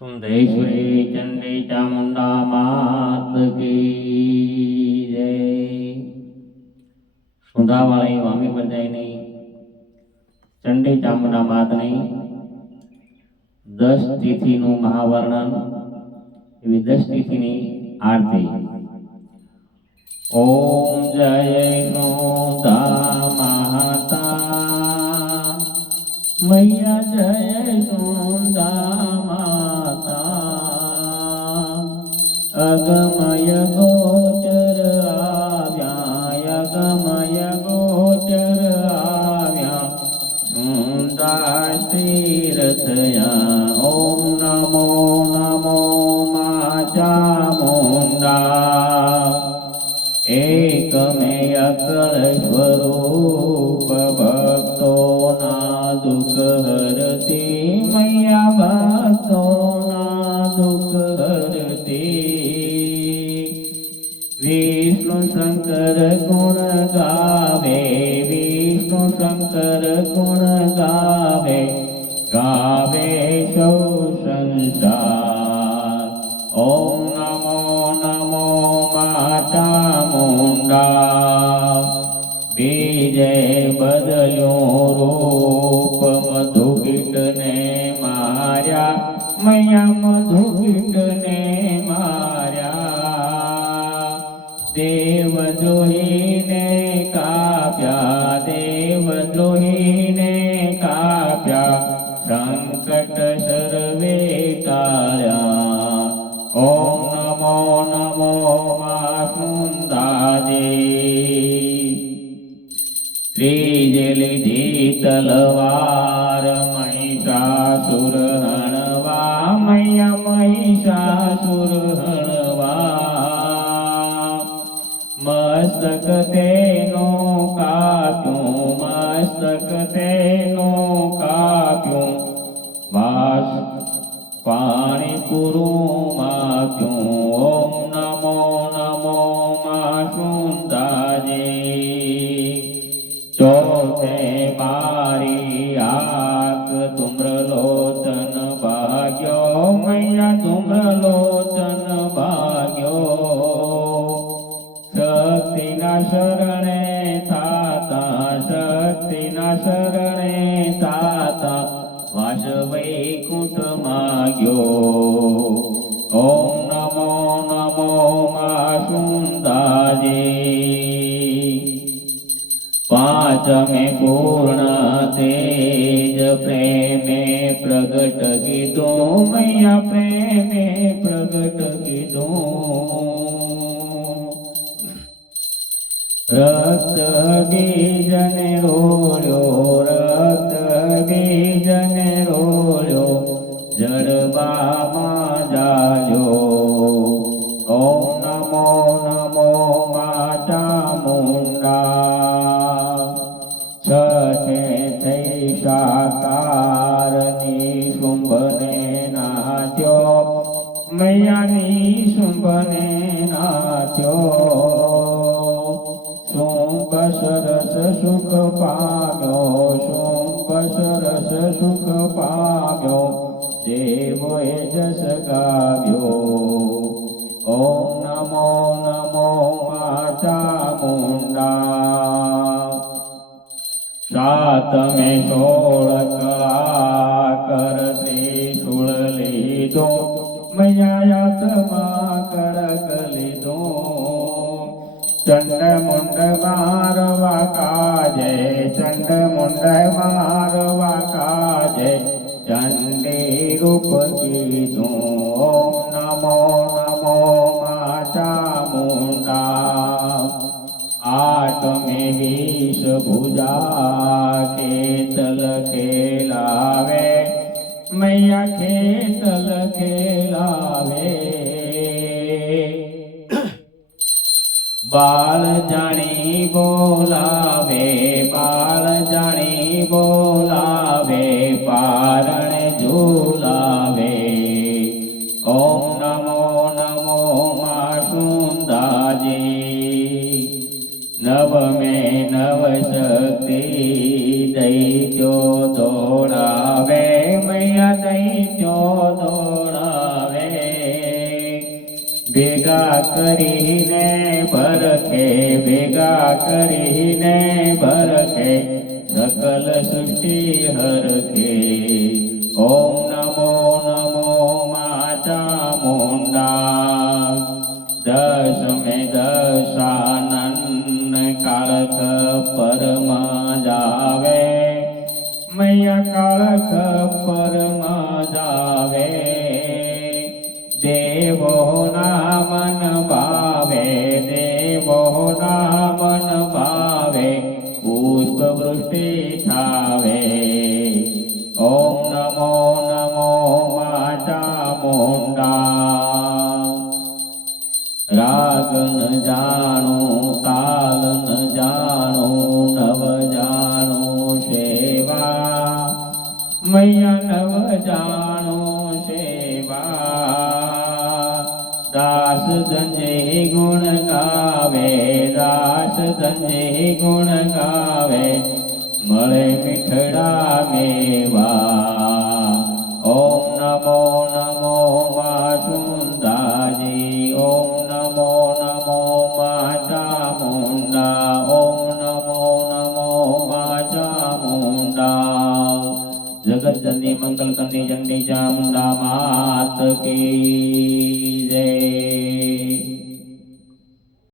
सुंदरेश्वरी चंडी चामुंडा मात की जय। सुंधावाળી વામી બધાયની ચંડી ચામુંડા માતની 10 તિથિનું મહાવર્ણન એવી 10 તિથિની આરતી। ओम जय सुधा माता मैया जय सुधा माता अगमय गोचर आव्या अगमय गोचर आव्या सुधा तीर्थया। ओम नमो नमो मा चामुंडा एकमेय अकल स्वरूप भक्तो ना दुख हरती मैया भक्तो ना दुख हरती। विष्णु शंकर गुण गावे विष्णु शंकर गुण गावे गावे सौ संसार। ओम नमो नमो माता मुंडा बीजे बदल्यो रूप मधुकीट ने मार्या मैया मधुकीट ने मार्या। देवद्रोही ने काप्या देवद्रोही ने काप्या संकट सर्वे टाळ्या। ओम नमो नमो मा सुंदाजी त्रिजली तलवार महिषासुर हणवा मैया महिषासुर हणवा। मस्तक तेनो काप्यूं मस्तक तेनो काप्यूं वास पाणी पुरूं माप्यूं। ओम नमो नमो मा सुंदाजी चौथे मारी आक तुम्रलोचन भाग्यो मैया तुम्रलोचन भाग्यो। शक्तिना शरणे थाता शक्तिना शरणे थाता वास वैकुंठ माग्यो। ओम नमो नमो मा सुंदाजी पांचमे पूर्ण तेज प्रेमे प्रगट कीधो मैया प्रेमे प्रगट कीधो। रक्त बीजने रोल्यो रक्त बीजने रोल्यो जड़बामा जाल्यो। ओम नमो नमो मा चामुंडा छठे थई साकार निशुंभने नाच्यो मैया निशुंभने नाच्यो। शुंभ सरस सुख पाम्यो शुंभ सरस सुख पाम्यो देवोए जस गाव्यो। ओम नमो नमो मा चामुंडा सातमे 16 कला कर त्रिशूल लीधो मैया आत्मा कड़क लीधो। चंड मुंड मारवा काजे चंड मुंड मारवा काजे चंडी रूप कीधो। ओम नमो नमो मा चामुंडा आठमे 20 भुजा खेतल खेलावे मैया खेतल खेलावे। बाल जानी बोलावे बाल जानी बोलावे पारण झूलावे। ओम नमो नमो मा सुंदाजी नव में नव शक्ति दैत्यो दौड़ावे मैया दै ત્યો દોડાવે ભેગા કરીને ભરખે ભેગા કરીને ભરખે સકલ સૃષ્ટિ હરખે ઓમ નમો નમો મા ચામુંડા દશમે દશાનન કાળખ પરમાં જાવે મૈયા કાળખ પરમાં જાવે દેવો ના મન ભાવે દેવો ના મન ભાવે પુષ્પ વૃષ્ટિ થાવે ઓમ નમો નમો મા ચામુંડા રાગ ન જાણું તાલ ન જાણું નવ જાણું સેવા મૈયા નવ જાણું સેવા દાસ ધંજે ગુણ ગાવે દાસ ધંજે ગુણ ગાવે મળે મીઠડા મેવા ઓમ નમો નમો મા સુંદાજી ઓમ નમો નમો મા ચામુંડા ઓમ નમો નમો મા ચામુંડા જગત જનની મંગલ કરની ચંડી ચામુંડા માત કી જય